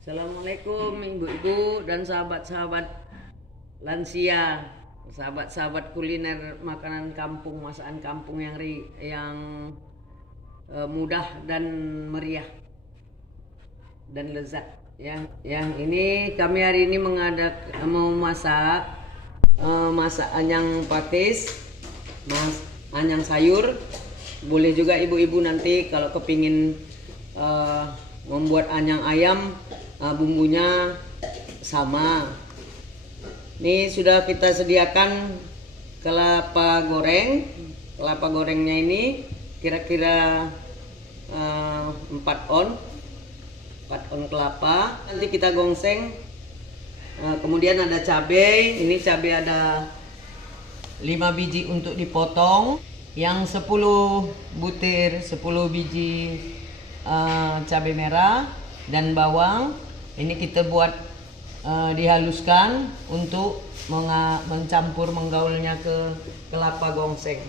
Assalamualaikum ibu-ibu dan sahabat-sahabat lansia, sahabat-sahabat kuliner makanan kampung, masakan kampung yang mudah dan meriah dan lezat. Yang ini kami hari ini mau masak anyang pakis, anyang sayur. Boleh juga ibu-ibu nanti kalau kepingin membuat anyang ayam, bumbunya sama. Ini sudah kita sediakan kelapa goreng. Kelapa gorengnya ini kira-kira 4 on kelapa. Nanti kita gongseng. Kemudian ada cabai. Ini cabai ada 5 biji untuk dipotong. Yang 10 butir 10 biji cabai merah dan bawang. Ini kita buat dihaluskan untuk mencampur menggaulnya ke kelapa gongseng.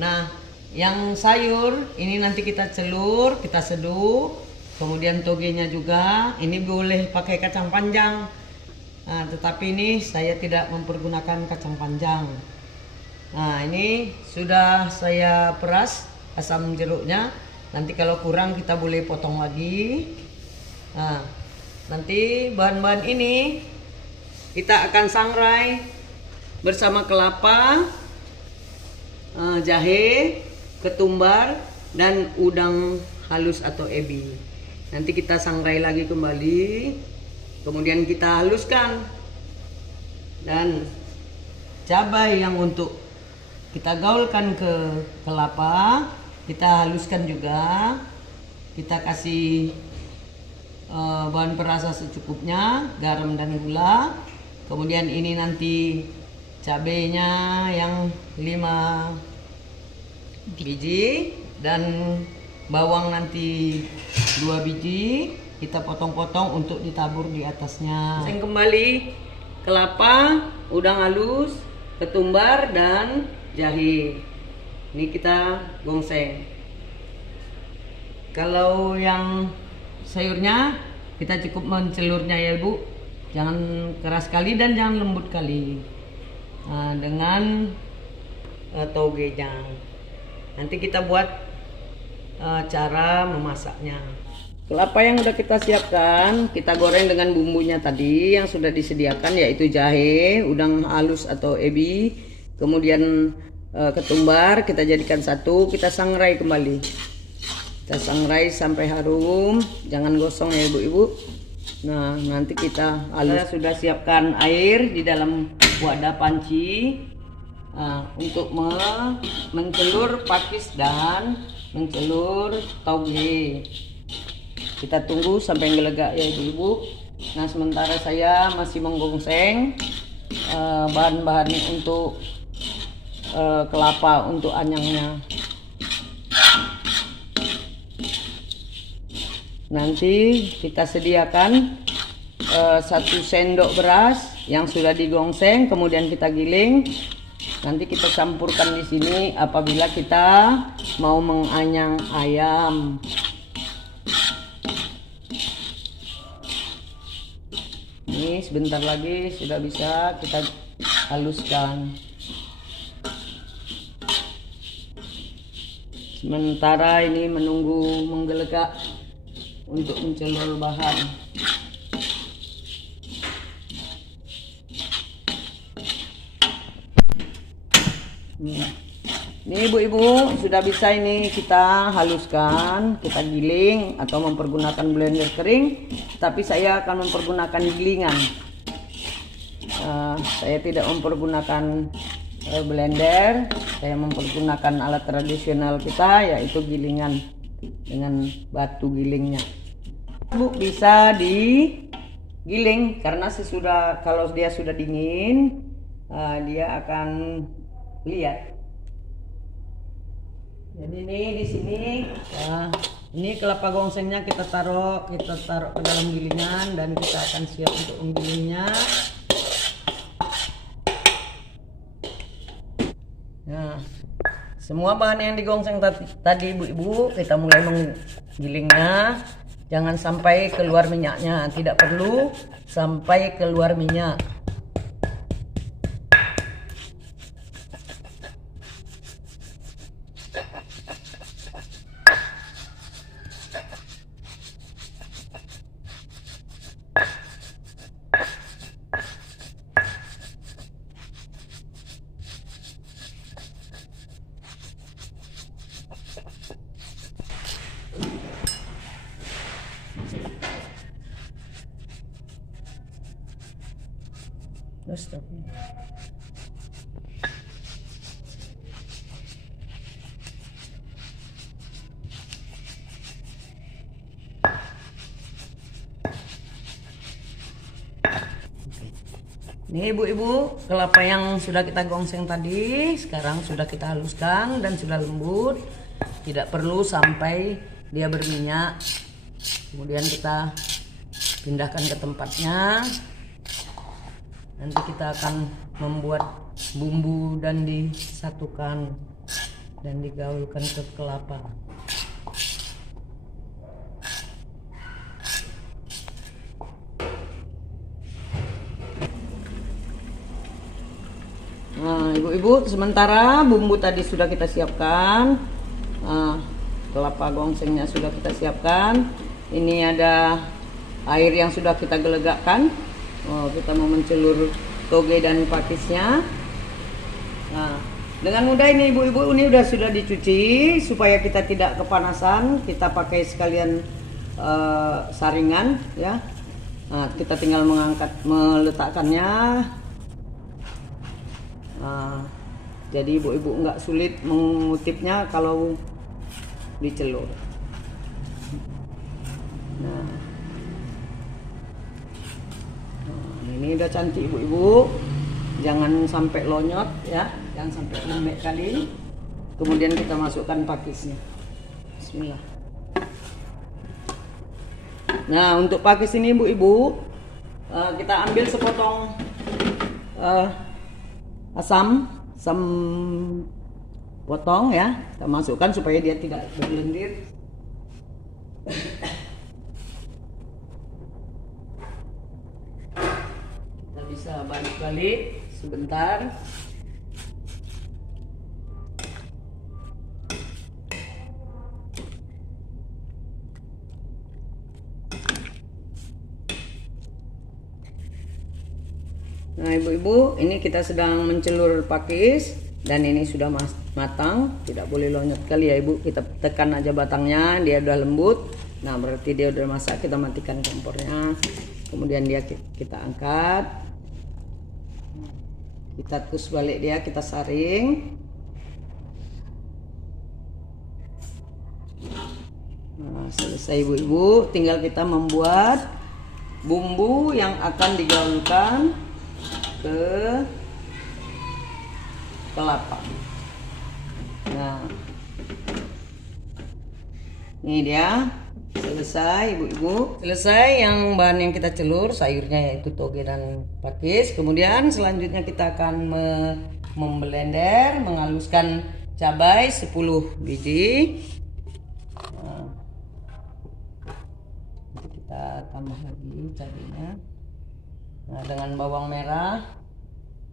Nah, yang sayur ini nanti kita celur, kita seduh. Kemudian togenya juga ini boleh pakai kacang panjang. Nah, tetapi ini saya tidak mempergunakan kacang panjang. Nah, ini sudah saya peras asam jeruknya. Nanti kalau kurang kita boleh potong lagi. Nah, nanti bahan-bahan ini kita akan sangrai bersama kelapa, jahe, ketumbar, dan udang halus atau ebi. Nanti kita sangrai lagi kembali, kemudian kita haluskan. Dan cabai yang untuk kita gaulkan ke kelapa, kita haluskan juga. Kita kasih bahan perasa secukupnya, garam dan gula. Kemudian ini nanti cabenya yang 5 biji dan bawang nanti 2 biji. Kita potong-potong untuk ditabur di atasnya. Gongseng kembali kelapa, udang halus, ketumbar, dan jahe. Ini kita gongseng. Kalau yang sayurnya kita cukup mencelurnya ya ibu, jangan keras sekali dan jangan lembut kali. Nah, dengan togenya nanti kita buat cara memasaknya. Kelapa yang udah kita siapkan kita goreng dengan bumbunya tadi yang sudah disediakan, yaitu jahe, udang halus atau ebi, kemudian ketumbar kita jadikan satu, kita sangrai kembali. Kita sangrai sampai harum, jangan gosong ya ibu-ibu. Nah, nanti kita sudah siapkan air di dalam wadah panci untuk mencelur pakis dan mencelur toge. Kita tunggu sampai gelegak ya ibu-ibu. Nah, sementara saya masih menggongseng bahan-bahan untuk kelapa untuk anyangnya. Nanti kita sediakan 1 sendok beras yang sudah digongseng, kemudian kita giling. Nanti kita campurkan di sini apabila kita mau menganyang ayam. Ini sebentar lagi sudah bisa kita haluskan. Sementara ini menunggu menggelegak untuk mencelur bahan. Ini ibu-ibu sudah bisa, ini kita haluskan, kita giling atau mempergunakan blender kering, tapi saya akan mempergunakan gilingan. Saya tidak mempergunakan blender, saya mempergunakan alat tradisional kita, yaitu gilingan dengan batu gilingnya. Bu, bisa digiling karena kalau dia sudah dingin, dia akan liat. Jadi ini di sini, ini kelapa gongsengnya kita taruh ke dalam gilingan dan kita akan siap untuk menggilingnya. Nah, semua bahan yang digongseng tadi ibu-ibu kita mulai menggilingnya. Jangan sampai keluar minyaknya, tidak perlu sampai keluar minyak. Nih ibu-ibu, kelapa yang sudah kita gongseng tadi sekarang sudah kita haluskan dan sudah lembut. Tidak perlu sampai dia berminyak. Kemudian kita pindahkan ke tempatnya. Nanti kita akan membuat bumbu dan disatukan dan digaulkan ke kelapa. Nah, ibu-ibu, sementara bumbu tadi sudah kita siapkan. Nah, kelapa gongsengnya sudah kita siapkan. Ini ada air yang sudah kita gelegakkan. Oh, kita mau mencelur toge dan pakisnya. Nah, dengan mudah ini ibu-ibu, ini sudah dicuci supaya kita tidak kepanasan. Kita pakai sekalian saringan ya. Nah, kita tinggal meletakkannya. Nah, jadi ibu-ibu nggak sulit mengutipnya kalau dicelur. Nah, ini udah cantik ibu-ibu. Jangan sampai lonyot ya, jangan sampai lembek kali. Kemudian kita masukkan pakisnya. Bismillah. Nah, untuk pakis ini ibu-ibu, kita ambil sepotong asam potong ya, kita masukkan supaya dia tidak berlendir. Kita bisa balik-balik sebentar. Nah ibu-ibu, ini kita sedang mencelur pakis dan ini sudah matang, tidak boleh lonyot kali ya ibu. Kita tekan aja batangnya, dia udah lembut. Nah berarti dia udah masak, kita matikan kompornya. Kemudian dia kita angkat, kita tus balik dia, kita saring. Nah selesai ibu-ibu, tinggal kita membuat bumbu yang akan digaulkan ke kelapa. Nah, ini dia selesai ibu-ibu. Selesai yang bahan yang kita celur, sayurnya yaitu toge dan pakis. Kemudian selanjutnya kita akan memblender, menghaluskan cabai 10 biji. Nah, nanti kita tambah lagi cabainya. Nah, dengan bawang merah,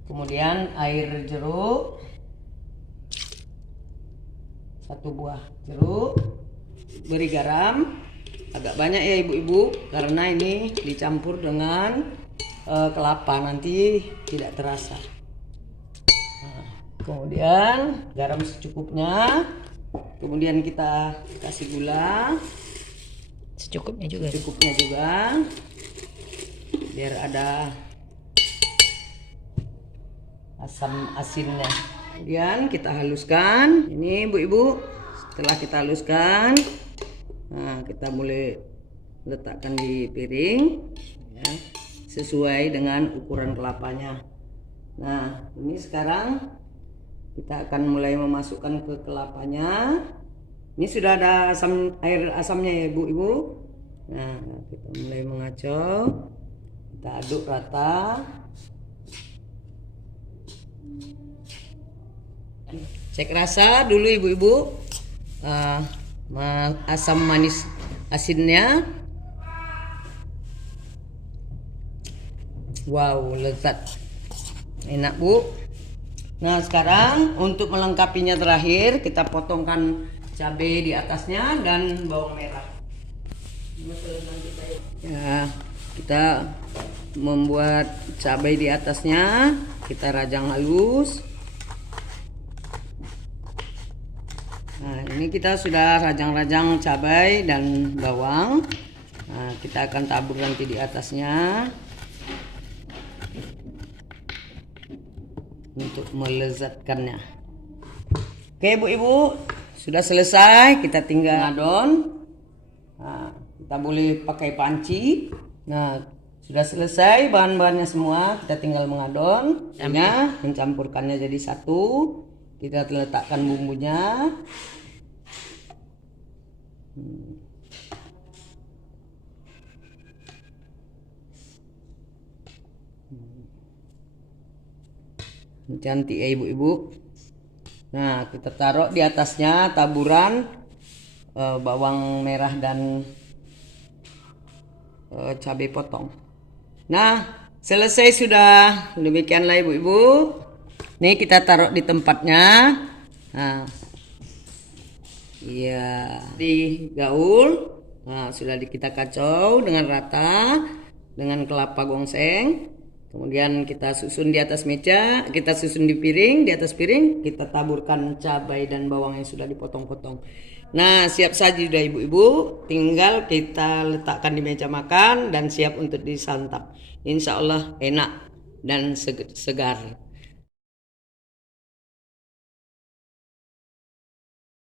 kemudian air jeruk, 1 buah jeruk, beri garam agak banyak ya ibu-ibu karena ini dicampur dengan kelapa, nanti tidak terasa. Nah, kemudian garam secukupnya, kemudian kita kasih gula secukupnya juga biar ada asam asinnya. Kemudian kita haluskan. Ini ibu-ibu, setelah kita haluskan, nah kita boleh letakkan di piring ya, sesuai dengan ukuran kelapanya. Nah ini sekarang kita akan mulai memasukkan ke kelapanya. Ini sudah ada air asamnya ya ibu-ibu. Nah kita mulai mengacau, kita aduk rata. Cek rasa dulu ibu-ibu, asam manis asinnya Wow, lezat. Enak, Bu. Nah, sekarang untuk melengkapinya terakhir kita potongkan cabai di atasnya dan bawang merah. Ya, kita membuat cabai di atasnya, kita rajang halus. Nah, ini kita sudah rajang-rajang cabai dan bawang. Nah, kita akan tabur nanti di atasnya untuk melezatkannya. Oke, Bu-ibu, sudah selesai. Kita tinggal ngadon. Nah, kita boleh pakai panci. Nah, sudah selesai bahan-bahannya semua. Kita tinggal mengadon. Mencampurkannya jadi satu. Kita letakkan bumbunya. Cantik ya ibu-ibu. Nah, kita taruh di atasnya taburan bawang merah dan cabai potong. Nah, selesai sudah. Demikianlah ibu-ibu. Nih kita taruh di tempatnya. Nah, iya, di gaul. Nah, sudah kita kacau dengan rata dengan kelapa gongseng. Kemudian kita susun di atas meja, kita susun di piring, di atas piring kita taburkan cabai dan bawang yang sudah dipotong-potong. Nah, siap saji sudah ibu-ibu, tinggal kita letakkan di meja makan dan siap untuk disantap. Insya Allah enak dan segar.